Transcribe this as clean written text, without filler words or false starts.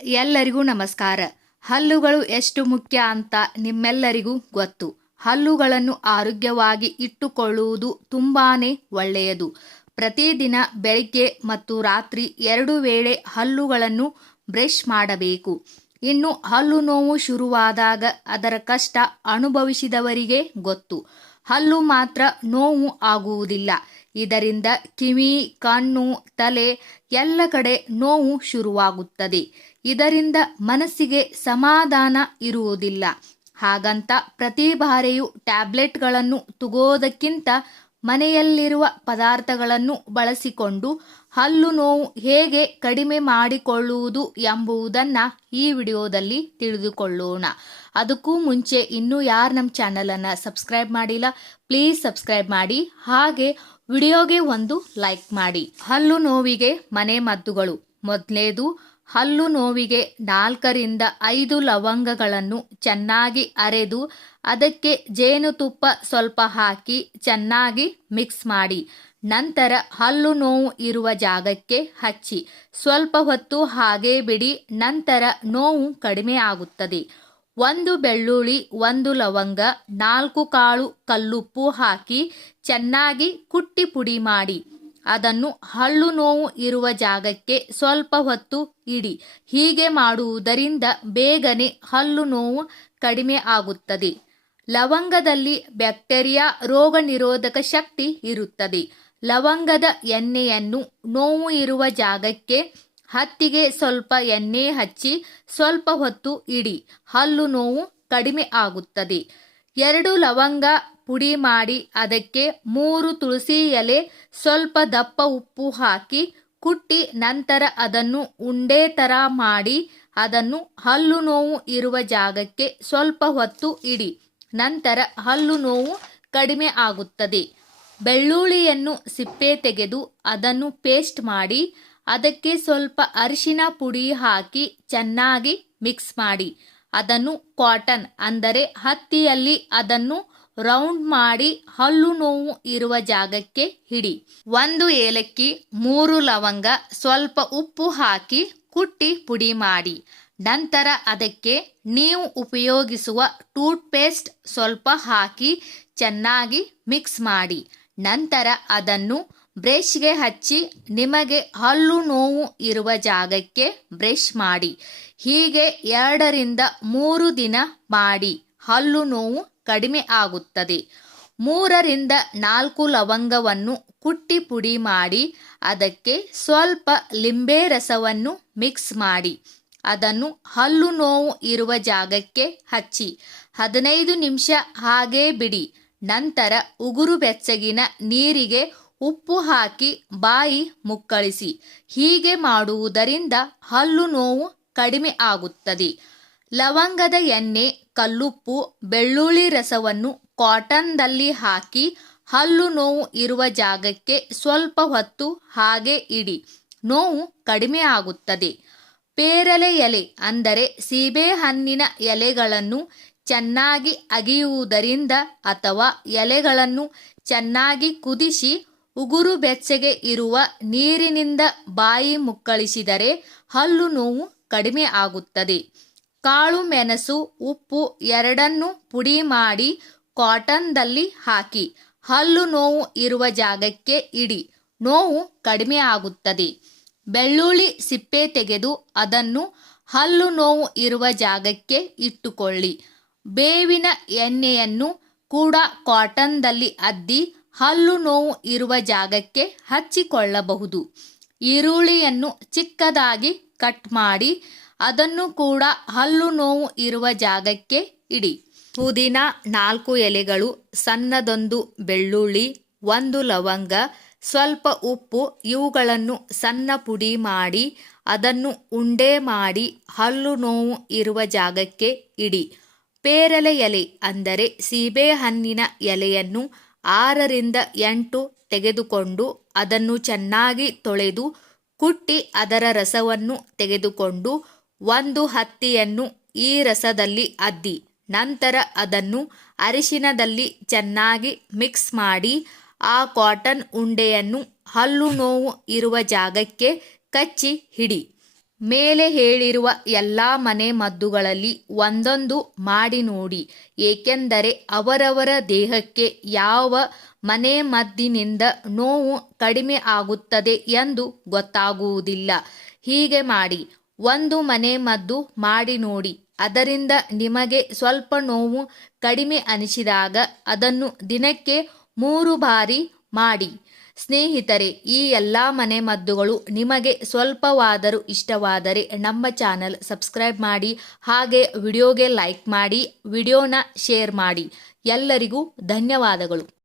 ಎಲ್ಲರಿಗೂ ನಮಸ್ಕಾರ. ಹಲ್ಲುಗಳು ಎಷ್ಟು ಮುಖ್ಯ ಅಂತ ನಿಮ್ಮೆಲ್ಲರಿಗೂ ಗೊತ್ತು. ಹಲ್ಲುಗಳನ್ನು ಆರೋಗ್ಯವಾಗಿ ಇಟ್ಟುಕೊಳ್ಳುವುದು ತುಂಬಾನೇ ಒಳ್ಳೆಯದು. ಪ್ರತಿದಿನ ಬೆಳಿಗ್ಗೆ ಮತ್ತು ರಾತ್ರಿ 2 ವೇಳೆ ಹಲ್ಲುಗಳನ್ನು ಬ್ರಷ್ ಮಾಡಬೇಕು. ಇನ್ನು ಹಲ್ಲು ನೋವು ಶುರುವಾದಾಗ ಅದರ ಕಷ್ಟ ಅನುಭವಿಸಿದವರಿಗೆ ಗೊತ್ತು. ಹಲ್ಲು ಮಾತ್ರ ನೋವು ಆಗುವುದಿಲ್ಲ. ಇದರಿಂದ ಕಿವಿ, ಕಣ್ಣು, ತಲೆ ಎಲ್ಲ ಕಡೆ ನೋವು ಶುರುವಾಗುತ್ತದೆ. ಇದರಿಂದ ಮನಸ್ಸಿಗೆ ಸಮಾಧಾನ ಇರುವುದಿಲ್ಲ. ಹಾಗಂತ ಪ್ರತಿ ಬಾರಿಯೂ ಟ್ಯಾಬ್ಲೆಟ್ಗಳನ್ನು ತಗೋದಕ್ಕಿಂತ ಮನೆಯಲ್ಲಿರುವ ಪದಾರ್ಥಗಳನ್ನು ಬಳಸಿಕೊಂಡು ಹಲ್ಲು ನೋವು ಹೇಗೆ ಕಡಿಮೆ ಮಾಡಿಕೊಳ್ಳುವುದು ಎಂಬುದನ್ನು ಈ ವಿಡಿಯೋದಲ್ಲಿ ತಿಳಿದುಕೊಳ್ಳೋಣ. ಅದಕ್ಕೂ ಮುಂಚೆ ಇನ್ನೂ ಯಾರು ನಮ್ಮ ಚಾನಲನ್ನು ಸಬ್ಸ್ಕ್ರೈಬ್ ಮಾಡಿಲ್ಲ, ಪ್ಲೀಸ್ ಸಬ್ಸ್ಕ್ರೈಬ್ ಮಾಡಿ. ಹಾಗೆ ವಿಡಿಯೋಗೆ ಒಂದು ಲೈಕ್ ಮಾಡಿ. ಹಲ್ಲು ನೋವಿಗೆ ಮನೆ ಮದ್ದುಗಳು. ಮೊದಲನೇದು, ಹಲ್ಲು ನೋವಿಗೆ 4 ರಿಂದ 5 ಲವಂಗಗಳನ್ನು ಚೆನ್ನಾಗಿ ಅರೆದು ಅದಕ್ಕೆ ಜೇನುತುಪ್ಪ ಸ್ವಲ್ಪ ಹಾಕಿ ಚೆನ್ನಾಗಿ ಮಿಕ್ಸ್ ಮಾಡಿ ನಂತರ ಹಲ್ಲು ನೋವು ಇರುವ ಜಾಗಕ್ಕೆ ಹಚ್ಚಿ ಸ್ವಲ್ಪ ಹೊತ್ತು ಹಾಗೆ ಬಿಡಿ. ನಂತರ ನೋವು ಕಡಿಮೆ ಆಗುತ್ತದೆ. 1 ಬೆಳ್ಳುಳ್ಳಿ, 1 ಲವಂಗ, 4 ಕಾಳು ಕಲ್ಲುಪ್ಪು ಹಾಕಿ ಚೆನ್ನಾಗಿ ಕುಟ್ಟಿ ಪುಡಿ ಮಾಡಿ ಅದನ್ನು ಹಲ್ಲು ನೋವು ಇರುವ ಜಾಗಕ್ಕೆ ಸ್ವಲ್ಪ ಹೊತ್ತು ಇಡಿ. ಹೀಗೆ ಮಾಡುವುದರಿಂದ ಬೇಗನೆ ಹಲ್ಲು ನೋವು ಕಡಿಮೆ ಆಗುತ್ತದೆ. ಲವಂಗದಲ್ಲಿ ಬ್ಯಾಕ್ಟೀರಿಯಾ ರೋಗ ನಿರೋಧಕ ಶಕ್ತಿ ಇರುತ್ತದೆ. ಲವಂಗದ ಎಣ್ಣೆಯನ್ನು ನೋವು ಇರುವ ಜಾಗಕ್ಕೆ ಹತ್ತಿಗೆ ಸ್ವಲ್ಪ ಎಣ್ಣೆ ಹಚ್ಚಿ ಸ್ವಲ್ಪ ಹೊತ್ತು ಇಡಿ. ಹಲ್ಲು ನೋವು ಕಡಿಮೆ ಆಗುತ್ತದೆ. 2 ಲವಂಗ ಪುಡಿ ಮಾಡಿ ಅದಕ್ಕೆ 3 ತುಳಸಿ ಎಲೆ, ಸ್ವಲ್ಪ ದಪ್ಪ ಉಪ್ಪು ಹಾಕಿ ಕುಟ್ಟಿ ನಂತರ ಅದನ್ನು ಉಂಡೆ ಥರ ಮಾಡಿ ಅದನ್ನು ಹಲ್ಲು ನೋವು ಇರುವ ಜಾಗಕ್ಕೆ ಸ್ವಲ್ಪ ಹೊತ್ತು ಇಡಿ. ನಂತರ ಹಲ್ಲು ನೋವು ಕಡಿಮೆ ಆಗುತ್ತದೆ. ಬೆಳ್ಳುಳ್ಳಿಯನ್ನು ಸಿಪ್ಪೆ ತೆಗೆದು ಅದನ್ನು ಪೇಸ್ಟ್ ಮಾಡಿ ಅದಕ್ಕೆ ಸ್ವಲ್ಪ ಅರಿಶಿನ ಪುಡಿ ಹಾಕಿ ಚೆನ್ನಾಗಿ ಮಿಕ್ಸ್ ಮಾಡಿ ಅದನ್ನು ಕಾಟನ್ ಅಂದರೆ ಹತ್ತಿಯಲ್ಲಿ ಅದನ್ನು ರೌಂಡ್ ಮಾಡಿ ಹಲ್ಲು ನೋವು ಇರುವ ಜಾಗಕ್ಕೆ ಹಿಡಿ. 1 ಏಲಕ್ಕಿ, 3 ಲವಂಗ, ಸ್ವಲ್ಪ ಉಪ್ಪು ಹಾಕಿ ಕುಟ್ಟಿ ಪುಡಿ ಮಾಡಿ ನಂತರ ಅದಕ್ಕೆ ನೀವು ಉಪಯೋಗಿಸುವ ಟೂತ್ ಪೇಸ್ಟ್ ಸ್ವಲ್ಪ ಹಾಕಿ ಚೆನ್ನಾಗಿ ಮಿಕ್ಸ್ ಮಾಡಿ ನಂತರ ಅದನ್ನು ಬ್ರಷ್ಗೆ ಹಚ್ಚಿ ನಿಮಗೆ ಹಲ್ಲು ನೋವು ಇರುವ ಜಾಗಕ್ಕೆ ಬ್ರಷ್ ಮಾಡಿ. ಹೀಗೆ 2 ರಿಂದ 3 ದಿನ ಮಾಡಿ ಹಲ್ಲು ನೋವು ಕಡಿಮೆ ಆಗುತ್ತದೆ. 3 ರಿಂದ 4 ಲವಂಗವನ್ನು ಕುಟ್ಟಿ ಪುಡಿ ಮಾಡಿ ಅದಕ್ಕೆ ಸ್ವಲ್ಪ ಲಿಂಬೆ ರಸವನ್ನು ಮಿಕ್ಸ್ ಮಾಡಿ ಅದನ್ನು ಹಲ್ಲು ನೋವು ಇರುವ ಜಾಗಕ್ಕೆ ಹಚ್ಚಿ 15 ನಿಮಿಷ ಹಾಗೆ ಬಿಡಿ. ನಂತರ ಉಗುರು ಬೆಚ್ಚಗಿನ ನೀರಿಗೆ ಉಪ್ಪು ಹಾಕಿ ಬಾಯಿ ಮುಕ್ಕಳಿಸಿ. ಹೀಗೆ ಮಾಡುವುದರಿಂದ ಹಲ್ಲು ನೋವು ಕಡಿಮೆ ಆಗುತ್ತದೆ. ಲವಂಗದ ಎಣ್ಣೆ, ಕಲ್ಲುಪ್ಪು, ಬೆಳ್ಳುಳ್ಳಿ ರಸವನ್ನು ಕಾಟನ್ದಲ್ಲಿ ಹಾಕಿ ಹಲ್ಲು ನೋವು ಇರುವ ಜಾಗಕ್ಕೆ ಸ್ವಲ್ಪ ಹೊತ್ತು ಹಾಗೆ ಇಡಿ. ನೋವು ಕಡಿಮೆ ಆಗುತ್ತದೆ. ಪೇರಲೆ ಎಲೆ ಅಂದರೆ ಸೀಬೆಹಣ್ಣಿನ ಎಲೆಗಳನ್ನು ಚೆನ್ನಾಗಿ ಅಗಿಯುವುದರಿಂದ ಅಥವಾ ಎಲೆಗಳನ್ನು ಚೆನ್ನಾಗಿ ಕುದಿಸಿ ಉಗುರು ಬೆಚ್ಚಗೆ ಇರುವ ನೀರಿನಿಂದ ಬಾಯಿ ಮುಕ್ಕಳಿಸಿದರೆ ಹಲ್ಲು ನೋವು ಕಡಿಮೆ ಆಗುತ್ತದೆ. ಕಾಳು ಮೆಣಸು, ಉಪ್ಪು ಎರಡನ್ನೂ ಪುಡಿ ಮಾಡಿ ಕಾಟನ್ದಲ್ಲಿ ಹಾಕಿ ಹಲ್ಲು ನೋವು ಇರುವ ಜಾಗಕ್ಕೆ ಇಡಿ. ನೋವು ಕಡಿಮೆ ಆಗುತ್ತದೆ. ಬೆಳ್ಳುಳ್ಳಿ ಸಿಪ್ಪೆ ತೆಗೆದು ಅದನ್ನು ಹಲ್ಲು ನೋವು ಇರುವ ಜಾಗಕ್ಕೆ ಇಟ್ಟುಕೊಳ್ಳಿ. ಬೇವಿನ ಎಣ್ಣೆಯನ್ನು ಕೂಡ ಕಾಟನ್ದಲ್ಲಿ ಅದ್ದಿ ಹಲ್ಲು ನೋವು ಇರುವ ಜಾಗಕ್ಕೆ ಹಚ್ಚಿಕೊಳ್ಳಬಹುದು. ಈರುಳ್ಳಿಯನ್ನು ಚಿಕ್ಕದಾಗಿ ಕಟ್ ಮಾಡಿ ಅದನ್ನು ಕೂಡ ಹಲ್ಲು ನೋವು ಇರುವ ಜಾಗಕ್ಕೆ ಇಡಿ. ಪುದೀನ 4 ಎಲೆಗಳು, ಸಣ್ಣದೊಂದು ಬೆಳ್ಳುಳ್ಳಿ, 1 ಲವಂಗ, ಸ್ವಲ್ಪ ಉಪ್ಪು ಇವುಗಳನ್ನು ಸಣ್ಣ ಪುಡಿ ಮಾಡಿ ಅದನ್ನು ಉಂಡೆ ಮಾಡಿ ಹಲ್ಲು ನೋವು ಇರುವ ಜಾಗಕ್ಕೆ ಇಡಿ. ಪೇರಲೆ ಎಲೆ ಅಂದರೆ ಸೀಬೆಹಣ್ಣಿನ ಎಲೆಯನ್ನು 6 ರಿಂದ 8 ತೆಗೆದುಕೊಂಡು ಅದನ್ನು ಚೆನ್ನಾಗಿ ತೊಳೆದು ಕುಟ್ಟಿ ಅದರ ರಸವನ್ನು ತೆಗೆದುಕೊಂಡು 1 ಹತ್ತಿಯನ್ನು ಈ ರಸದಲ್ಲಿ ಅದ್ದಿ ನಂತರ ಅದನ್ನು ಅರಿಶಿನದಲ್ಲಿ ಚೆನ್ನಾಗಿ ಮಿಕ್ಸ್ ಮಾಡಿ ಆ ಕಾಟನ್ ಉಂಡೆಯನ್ನು ಹಲ್ಲು ನೋವು ಇರುವ ಜಾಗಕ್ಕೆ ಕಚ್ಚಿ ಹಿಡಿ. ಮೇಲೆ ಹೇಳಿರುವ ಎಲ್ಲ ಮನೆಮದ್ದುಗಳಲ್ಲಿ ಒಂದೊಂದು ಮಾಡಿ ನೋಡಿ, ಏಕೆಂದರೆ ಅವರವರ ದೇಹಕ್ಕೆ ಯಾವ ಮನೆಮದ್ದಿನಿಂದ ನೋವು ಕಡಿಮೆ ಆಗುತ್ತದೆ ಎಂದು ಗೊತ್ತಾಗುವುದಿಲ್ಲ. ಹೀಗೆ ಮಾಡಿ, ಒಂದು ಮನೆಮದ್ದು ಮಾಡಿ ನೋಡಿ, ಅದರಿಂದ ನಿಮಗೆ ಸ್ವಲ್ಪ ನೋವು ಕಡಿಮೆ ಅನಿಸಿದಾಗ ಅದನ್ನು ದಿನಕ್ಕೆ 3 ಬಾರಿ ಮಾಡಿ. ಸ್ನೇಹಿತರೆ, ಈ ಎಲ್ಲ ಮನೆಮದ್ದುಗಳು ನಿಮಗೆ ಸ್ವಲ್ಪವಾದರೂ ಇಷ್ಟವಾದರೆ ನಮ್ಮ ಚಾನಲ್ ಸಬ್ಸ್ಕ್ರೈಬ್ ಮಾಡಿ, ಹಾಗೆ ವಿಡಿಯೋಗೆ ಲೈಕ್ ಮಾಡಿ, ವಿಡಿಯೋನ ಶೇರ್ ಮಾಡಿ. ಎಲ್ಲರಿಗೂ ಧನ್ಯವಾದಗಳು.